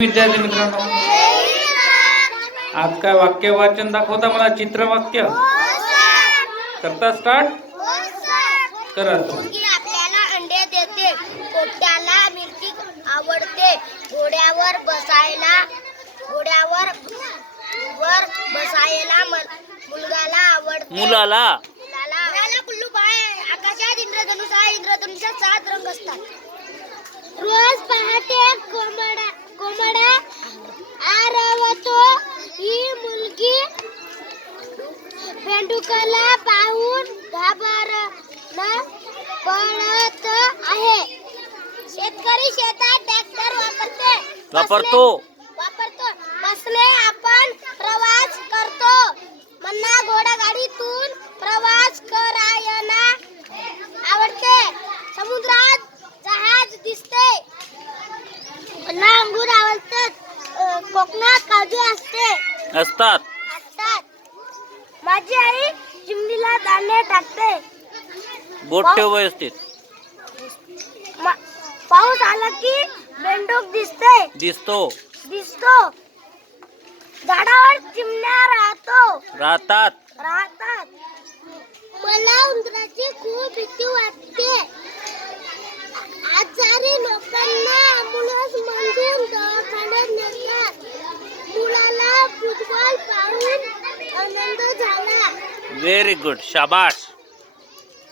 विद्यार्थी मित्रांनो आज काय वाक्य वाचन दाखवता मला? चित्र वाक्य करता स्टार्ट करा मुलगी आपल्याला अंडे देते पोट्याला मिरची आवडते. घोड्यावर बसायला घोड्यावर वर बसायला मुलगाला आवडते. मुलाला? मुलाला कुल्लू बाय आकाशात इंद्रधनुष इंद्रधनुष्यात सात रंग असतात. पाहून घाबरलं पडत आहे. शेतकरी शेतात ट्रॅक्टर वापरते. वापरतो वापरतो. बसने आपण प्रवास करतो. मन्ना घोडागाडीतून प्रवास करायला आवडते. समुद्रात जहाज दिसते अंगूर आवडतात. कोकणात काजू असते. असतात. माझी आई चिमणीला दाणे टाकते. बोट ठेव व्यवस्थित. पाऊस आला की बेंडूक दिसते. दिसतो. दिसतो. झाडावर चिमण्या राहतो. राहतात. राहतात. मला उंदराची मुलाला फुटबॉल पाहून